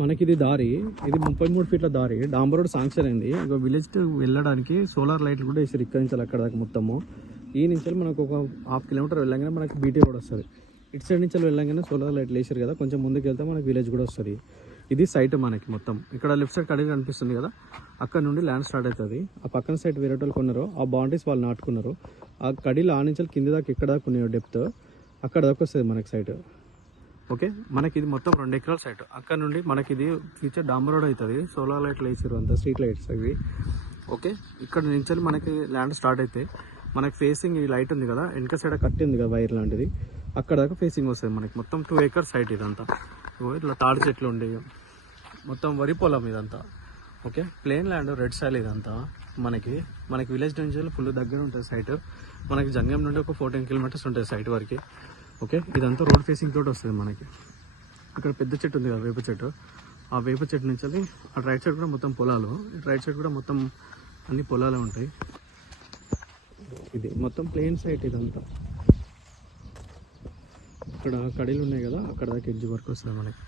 మనకి ఇది దారి, ఇది 33 ఫీట్ల దారి. డాంబర్ రోడ్ శాంక్షన్ అయింది. ఇక విలేజ్ వెళ్ళడానికి సోలార్ లైట్లు కూడా వేసారు ఇక్కడ నుంచి అక్కడ దాకా మొత్తము. ఈ నుంచి మనకు ఒక 1/2 కిలోమీటర్ వెళ్ళగానే మనకి బీటీ రోడ్ వస్తుంది. ఇటు సైడ్ నుంచి వెళ్ళగానే సోలార్ లైట్లు వేసారు కదా, కొంచెం ముందుకు వెళ్తే మనకి విలేజ్ కూడా వస్తుంది. ఇది సైట్ మనకి మొత్తం. ఇక్కడ లెఫ్ట్ సైడ్ కడిగి కనిపిస్తుంది కదా, అక్కడ నుండి ల్యాండ్ స్టార్ట్ అవుతుంది. ఆ పక్కన సైడ్ వేరే వాళ్ళు కొన్నారు, ఆ బౌండరీస్ వాళ్ళు నాటుకున్నారు. ఆ కడీలు ఆ నుంచి కింద దాకా ఇక్కడ దాకా ఉన్నాయి డెప్త్, అక్కడ దాకా వస్తుంది మనకి సైట్. ఓకే, మనకి ఇది మొత్తం 2 ఎకరాల సైట్. అక్కడ నుండి మనకి ఇది ఫ్యూచర్ డాంబర్ రోడ్ అవుతుంది. సోలార్ లైట్లు వేసారు అంతా, స్ట్రీట్ లైట్స్ అవి. ఓకే, ఇక్కడ నుంచి మనకి ల్యాండ్ స్టార్ట్ అయితే మనకి ఫేసింగ్ ఈ లైట్ ఉంది కదా, వెనక సైడ్ కట్టి ఉంది కదా వైర్ లాంటిది, అక్కడ దాకా ఫేసింగ్ వస్తుంది మనకి. మొత్తం 2 ఎకర్స్ సైట్ ఇదంతా. ఇట్లా తాడి చెట్లు ఉండి మొత్తం వరి పొలం ఇదంతా. Okay, plain land, red soil ఇదంతా. మనకి విలేజ్ నుంచి ఫుల్ దగ్గర ఉంటుంది సైట్. మనకి జంగం నుండి ఒక 14 కిలోమీటర్స్ ఉంటుంది సైట్ వరకు. ఓకే, ఇదంతా రోడ్ ఫేసింగ్ తోటి వస్తుంది మనకి. అక్కడ పెద్ద చెట్టు ఉంది కదా, వేప చెట్టు. ఆ వేప చెట్టు నుంచి ఆ రైట్ సైడ్ కూడా మొత్తం పొలాలు, రైట్ సైడ్ కూడా మొత్తం అన్ని పొలాలు ఉంటాయి. ఇది మొత్తం ప్లేన్ సైట్ ఇదంతా. ఇక్కడ కడీలు ఉన్నాయి కదా, అక్కడ దాకా ఎడ్జ్ వరకు వస్తుంది మనకి.